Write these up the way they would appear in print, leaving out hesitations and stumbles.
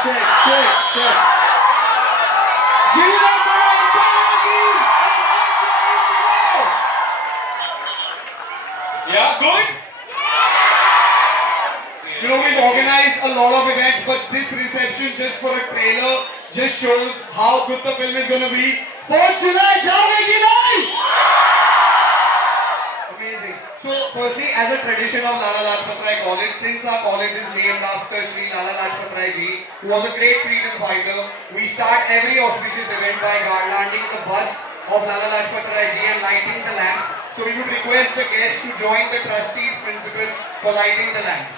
check. Give it up for our entire team. Yeah, good? You know, we've organized a lot of events, but this reception just for a trailer just shows how good the film is going to be. 4th July, jaoge ki nahi? Amazing. So, firstly, as a tradition of Lala Lajpat Rai College, since our college is named after Shri Lala Lajpat Rai Ji, who was a great freedom fighter, we start every auspicious event by garlanding the bust of Lala Lajpat Rai Ji and lighting the lamps. So, we would request the guests to join the trustees principal for lighting the lamp.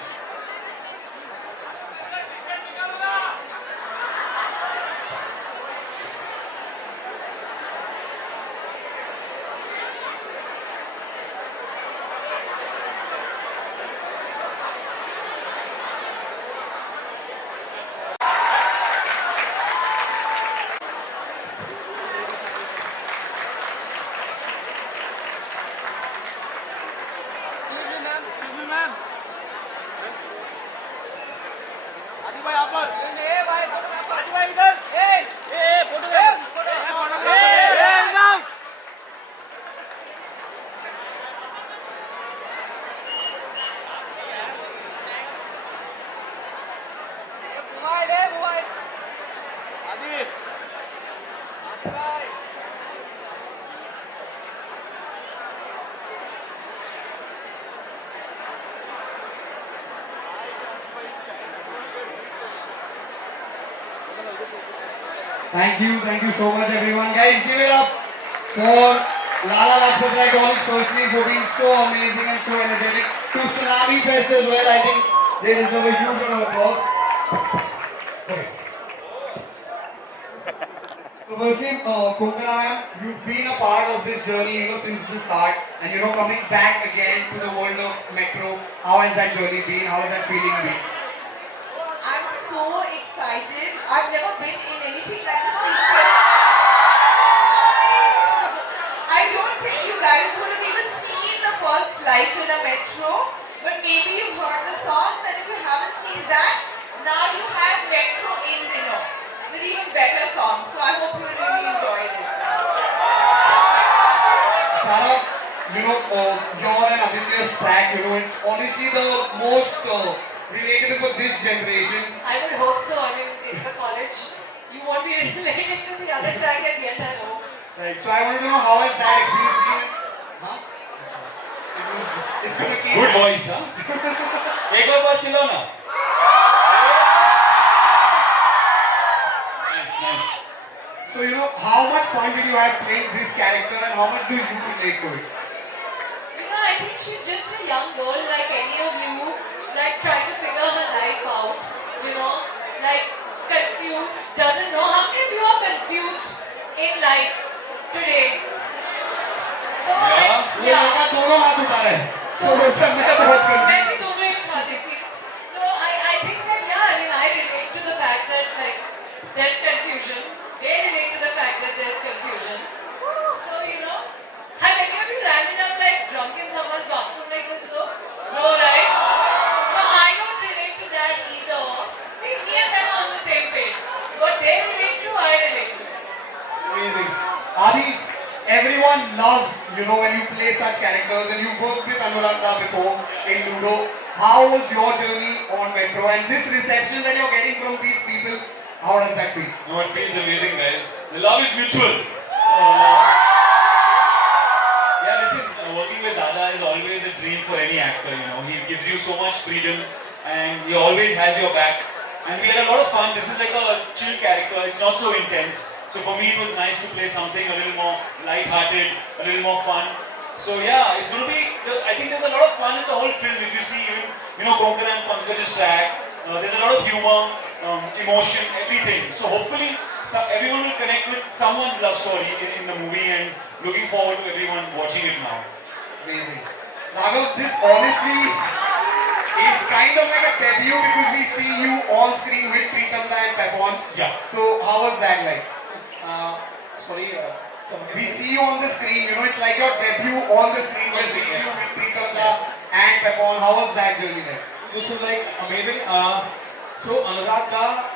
Thank you so much everyone. Guys, give it up for Lala Lajpat Rai College firstly for being so amazing and so energetic. To Tsunami Fest as well, I think they deserve a huge round of applause. Okay. So firstly, Konkana ma'am, you've been a part of this journey, since the start, and coming back again to the world of Metro. How has that journey been? How has that feeling been? I'm so excited. I've never been in anything like a sequel. I don't think you guys would have even seen the first Life in a Metro, but maybe you've heard the songs, and if you haven't seen that, now you have Metro in with even better songs. So I hope you really enjoy this. Sarah, your and Aditya's track, it's honestly the most relatable for this generation. I would hope so. I mean, in the college, you won't be related to the other track as yet, I hope. Right. So I want to know how has that experience been? Huh? It's gonna keep. Good voice, huh? एक और बार चिल्लाओ ना. Nice. So how much fun did you have playing this character, and how much do you relate to it? I think she's just a young girl like any of you, like trying to figure her life out, like confused, doesn't know. How many of you are confused in life today? So yeah. दोनों हाथ उठा रहे हैं. तो मैं बहुत confused. मैं भी दोनों ही उठा देती. So I think that I relate to the fact that like there's confusion. They relate to the fact that there's confusion. So have any of you landed up like drunk in someone's bathroom like this though? No, right? So I don't relate to that either. See, me and them are on the same page. What they relate to, I relate to. Amazing. Adi, everyone loves, when you play such characters, and you worked with Anuradha before in Ludo. How was your journey on Metro, and this reception that you're getting from these people, how does that feel? No, it feels amazing, guys. The love is mutual. Yeah, listen, working with Dada is always a dream for any actor, He gives you so much freedom and he always has your back. And we had a lot of fun. This is like a chill character. It's not so intense. So for me, it was nice to play something a little more light-hearted, a little more fun. So yeah, it's going to be, I think there's a lot of fun in the whole film. If you see, Konkana and Pankaj's track, there's a lot of humor, emotion, everything. So hopefully, everyone will connect with someone's love story in the movie, and looking forward to everyone watching it now. Amazing. Raghav, this honestly is kind of like a debut because we see you on screen with Pritam Da and Pepon. Yeah. So how was that like? Sorry. We see you on the screen, it's like your debut on the screen. We're seeing you with Pritam Da and Pepon. How was that journey like? This was like amazing. So Anuradha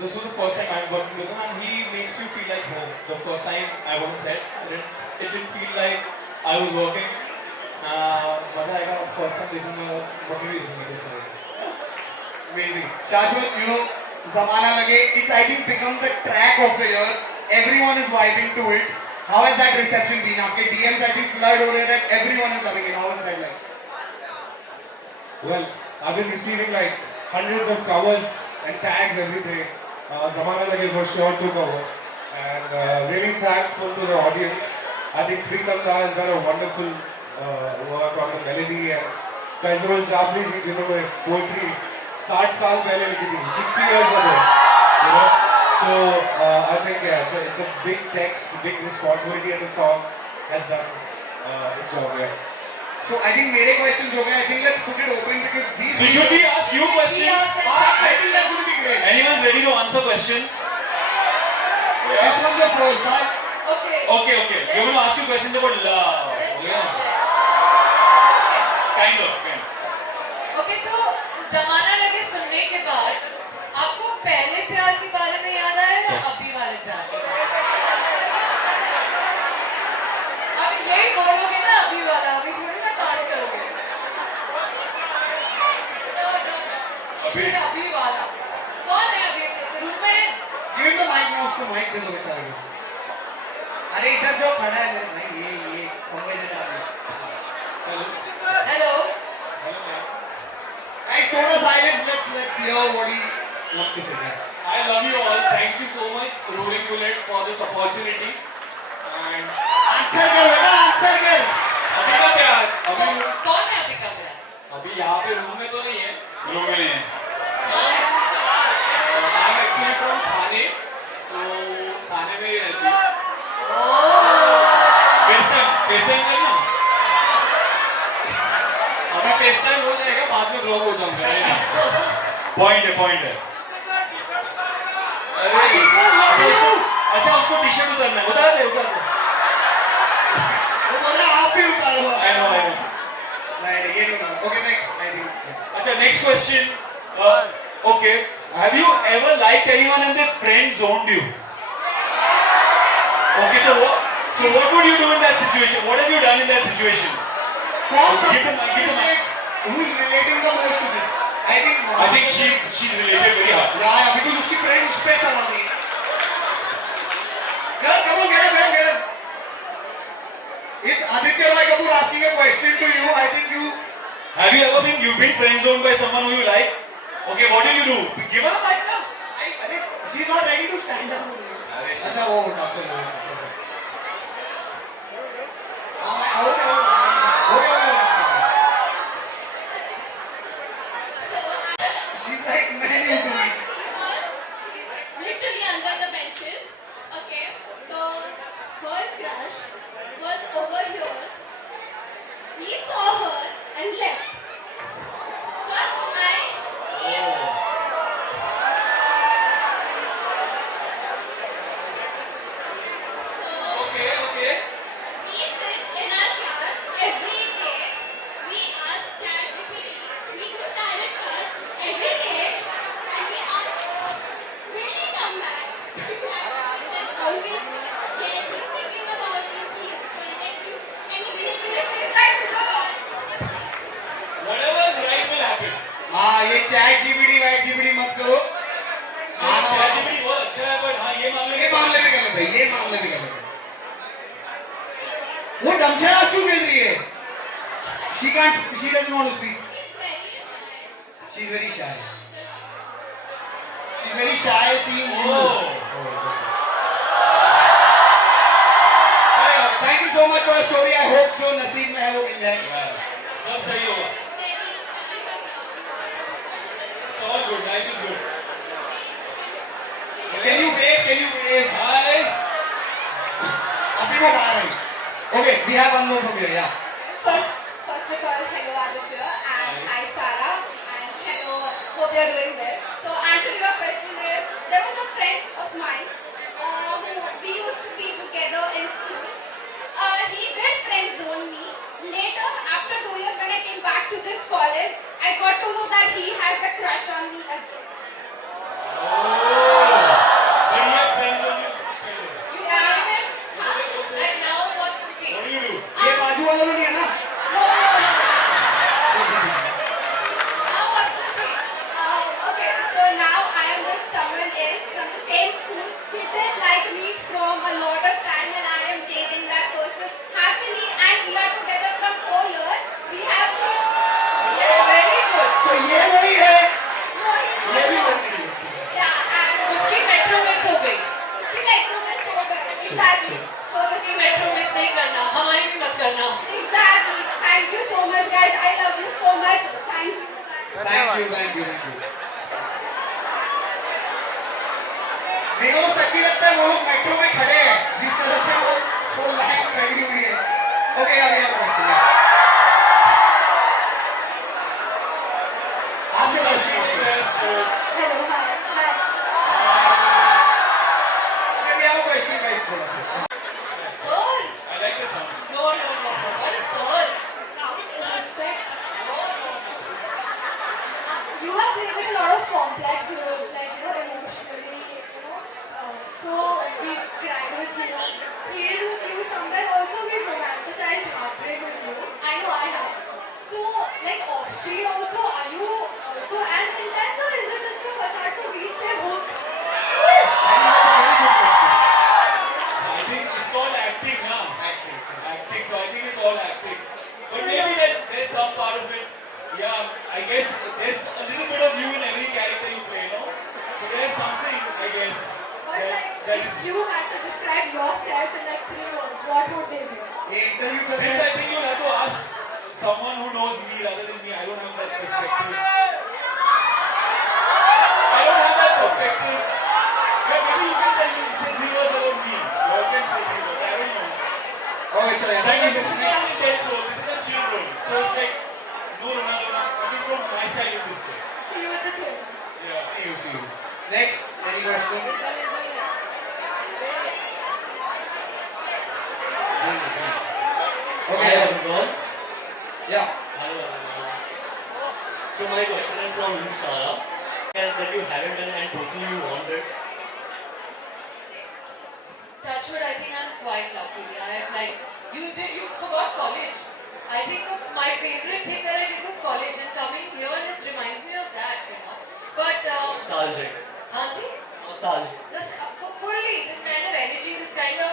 this was the first time I'm working with him, and he makes you feel like home. The first time I was on set, it didn't feel like I was working. मजा आएगा first time देखूंगा working with him. Amazing. Shashwat, you know, Zamana Lage, it's I think become the track of the year. Everyone is vibing to it. How has that reception been? आपके DMs I think flood हो रहे हैं. Everyone is loving it. How is that like? Well, I've been receiving like hundreds of covers and tags every day. Zamana Lage for sure took over. And really thankful to the audience. I think Preetam Da has done a wonderful work on the melody, and Fazrul Jafri ji जिन्होंने poetry 60 साल पहले लिखी थी, 60 years ago. You know? So I think yeah, so it's a big text, big responsibility, and the song has done its job. Yeah. So I think मेरे questions हो गए. I think let's put it open because these. So should we ask you questions? I think that's going to be great. Anyone ready to answer questions? This one's the first, right? Okay. Okay. We're going to ask you questions about love. Kind of. Okay तो जमाना लगे सुनने के बाद आपको पहले प्यार के बारे में याद आया या अभी वाले प्यार के बारे में? अब यही बोलोगे ना अभी वाला, अभी थोड़ी ना काट करोगे। अभी वाला कौन है अभी रूम में? Give the mic now. उसको mic दे दो बेचारे को. अरे इधर जो खड़ा है मेरे भाई ये खंबे जैसा है. Hello Guys, total silence. Let's hear what he wants to say. I love you all. Thank you so much, Roaring Bullet, for this opportunity. And Answer कर बेटा, answer कर. अभी का प्यार, कौन है अभी का प्यार? अभी यहाँ पे रूम में तो नहीं है. Room में नहीं है. हाँ? I'm actually from Thane, so थाने में ही रहती है. FaceTime करना. अभी टेस्ट टाइम हो जाएगा, बाद में ब्लॉक हो जाऊंगा. Point है. अच्छा उसको टी-शर्ट उतारना है. उतार दे. वो बोल रहा आप भी उतारो. I know. नहीं ये नहीं उतारो. Okay next. I think. अच्छा next question. Okay. Have you ever liked anyone and their friend zoned you? Okay, so what would you do in that situation? What have you done in that situation? कौन सा? Give the mic. Who's relating the most to this? I think she's related very hard. Yeah, because उसकी friend उस पे चला रही है. Girl, come on, get up. It's Aditya Roy Kapoor asking a question to you. I think you. Have you ever been friend zoned by someone who you like? Okay, what did you do? Give her a mic now. अरे she's not ready to stand up. अच्छा वो उठा चलो. She's like many to me. Literally under the benches. Okay, so her crush was over here. He saw her and left. So Okay. we sit in our class every day. We ask ChatGPT. We do talent search every day, and we ask, "Will he come back?" There's always, "Yes, he's thinking about you. Please contact you." And he's right to the call. Whatever is right will happen. हाँ ये chat GPT मत करो. ChatGPT बहुत अच्छा है, but हाँ ये मामले ये मामले में गलत है. वो डमशराज क्यों मिल रही है? She doesn't want to speak. He's very shy. She's very shy seeing you. Thank you so much for your story. I hope जो नसीब में है वो मिल जाए. सब सही होगा. It's all good. Life is good. Can you wave? Hi. अभी वो आ रही. Okay, we have one more from here. Yeah. First of all, hello Aditya and hi Sarah and hello, hope you're doing well. So answering your question is, there was a friend of mine who we used to be together in school. He did friend zone me. Later, after 2 years when I came back to this college, I got to know that he has a crush on me again. Thank you, thank you, thank you. मेरे को सच्ची लगता है वो लोग metro में खड़े हैं जिस तरह से वो लाइन लगी हुई है. ओके अगला क्वेश्चन. आज के क्वेश्चन Hello, hi. में भी आओ क्वेश्चन का इस थोड़ा सा. Sir. I like the sound. No. What is sir? Respect. No. You have created a lot of complex roles, like, emotionally, so we cried with you, played with you, sometimes also we romanticized heartbreak with you. I know I have. So, like, off screen also, are you also as intense or is it just a facade so we stay hooked? I think it's called acting now. Acting. So I think it's all acting. But maybe there's some part of it. Yeah, I guess there's a little bit of you in every character you play, no? So there's something, I guess. But like, if you had to describe yourself in like 3 words, what would they be? ये interview चल This रहा I है. think you'll have to ask someone who knows me rather than me. I don't have that perspective. I don't have that perspective. Yeah, maybe you can tell me, say 3 words about me. You can say 3 words. I don't know. Okay चलो Like, thank this you. is not an intense role. This is a chill role. So it's like, no Ronaldo, at least from my side in this way. See you at the theater. Yeah. See you. Next, any question? Hi Okay. everyone. Yeah. Hello everyone. So my question is from you, Sara. That you haven't done and totally you wanted. Touchwood, I think I'm quite lucky. I am like, you forgot college. I think my favorite thing that I did was college, and coming here just reminds me of that, But, Nostalgic. Auntie, Nostalgic. fully, this kind of energy, this kind of,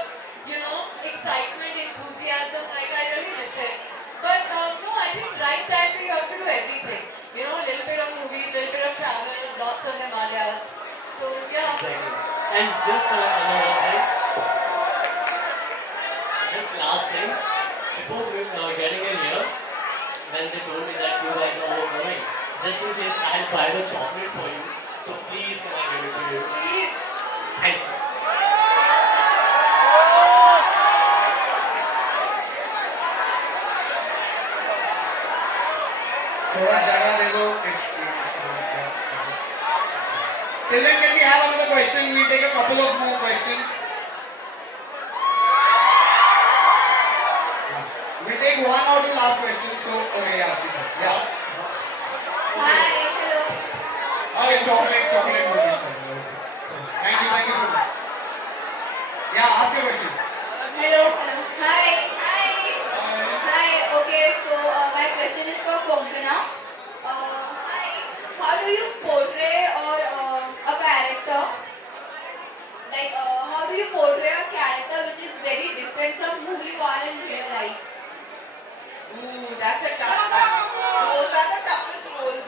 excitement, enthusiasm, like I really miss it. But, no, I think right time we have to do everything. A little bit of movies, little bit of travel, lots of Himalayas. So, yeah. Exactly. And just another thing. Just last thing. Before getting in here, when they told me that you guys are all going, just in case I'll buy the chocolate for you. So please can I give it to you? Please. Thank you. थोड़ा जगह दे दो. Till then, can we have another question? We take a couple of more questions. We take one or two last questions. So, okay, yeah, yeah. Hi, hello. Okay, chocolate movie. Thank you so much. Yeah, ask your question. Hello. Hi. Okay, so my question is for Konkana. Hi. How do you portray a character? Like, how do you portray a character which is very different from who you are in real life? Ooh, that's a tough one. Those are the toughest roles,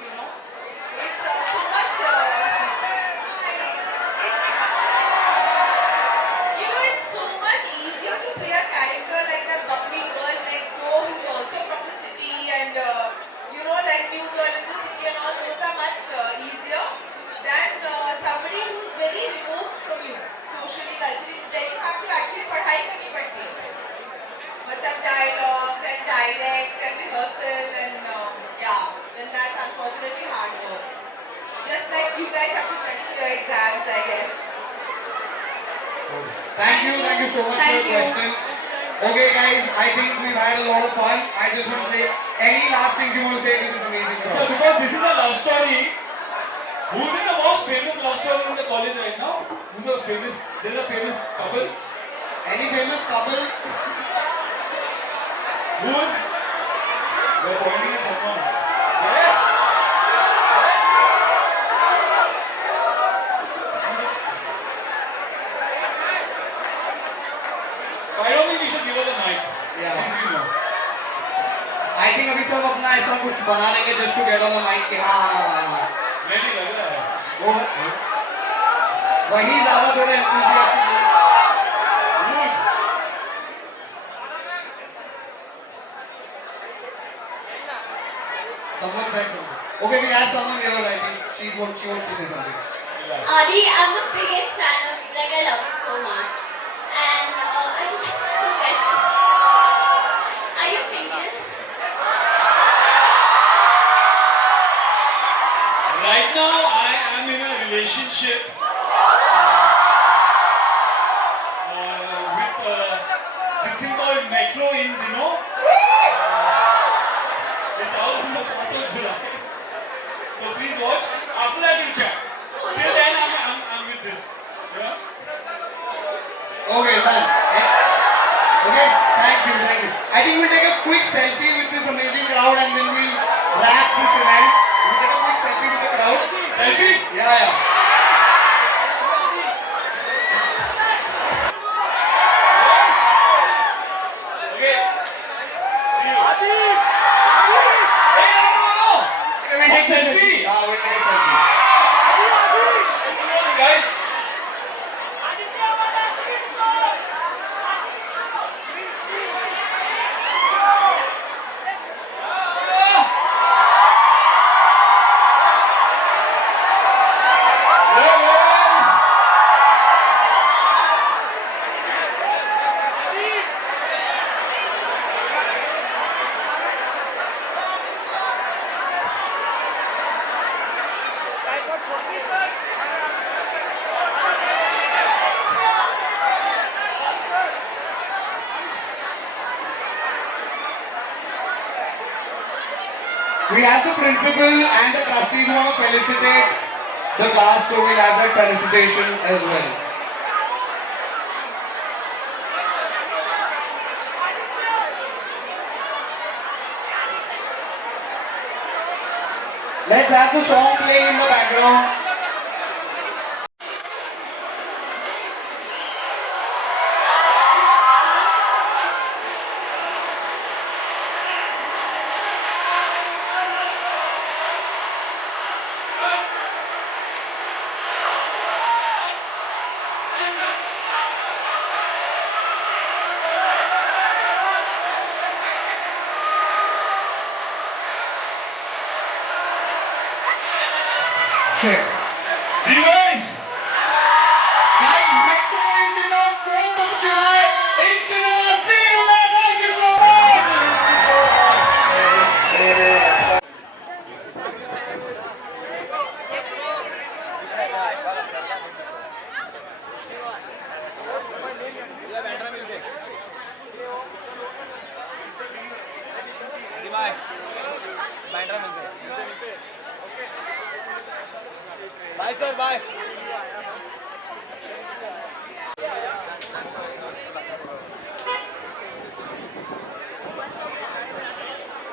It's so much. It's so much easier to play a character like that bubbly girl next door who's also from the city and, like new girl in the city and all. Those are much easier than somebody who's very removed from you, socially, culturally. Then you have to actually पढ़ाई करनी पड़ती है. मतलब dialogues and direct and rehearsal and then that's unfortunately hard work. Just like you guys have to study for your exams, I guess. Thank you so much for your question. Okay, guys, I think we've had a lot of fun. I just want to say, any last things you want to say to this amazing So crowd? because this is a love story, who's in the most famous love story in the college right now? There's a famous couple. Any famous couple? Who's? They're pointing at someone. Yeah. I don't think we should give her the mic. Yeah. Please, you know. I think अभी सब अपना ऐसा कुछ बना लेंगे just to get on the mic कि हाँ. Really लग रहा है. वो वही ज़्यादा थोड़े enthusiastic हैं. Who's? Someone said something. Okay, we have someone here, I think. She wants to say something. Adi, I'm the biggest fan of you. Like, I love you so much. And I just have a question. Are you single? Right now, I am in a relationship with this thing called Metro in, you know. It's out in the 4th of July. So please watch. After that, we'll chat. Till then, I'm with this. Yeah? Okay, done. Okay, thank you, thank you. I think we'll take a quick selfie with this amazing crowd and then we'll wrap this event. We'll take a quick selfie with the crowd. Selfie? Yeah, yeah. Okay. See you. Hey, no. Okay, we'll take a selfie. Yeah, we'll take a selfie. Guys. We have the principal and the trustees who want to felicitate the class, so we'll have that felicitation as well. Let's have the song playing in the background. Check. See you guys. Guys, Metro is in on 4th of July in cinema. See you there. Thank you so much. Bye, sir. Bye.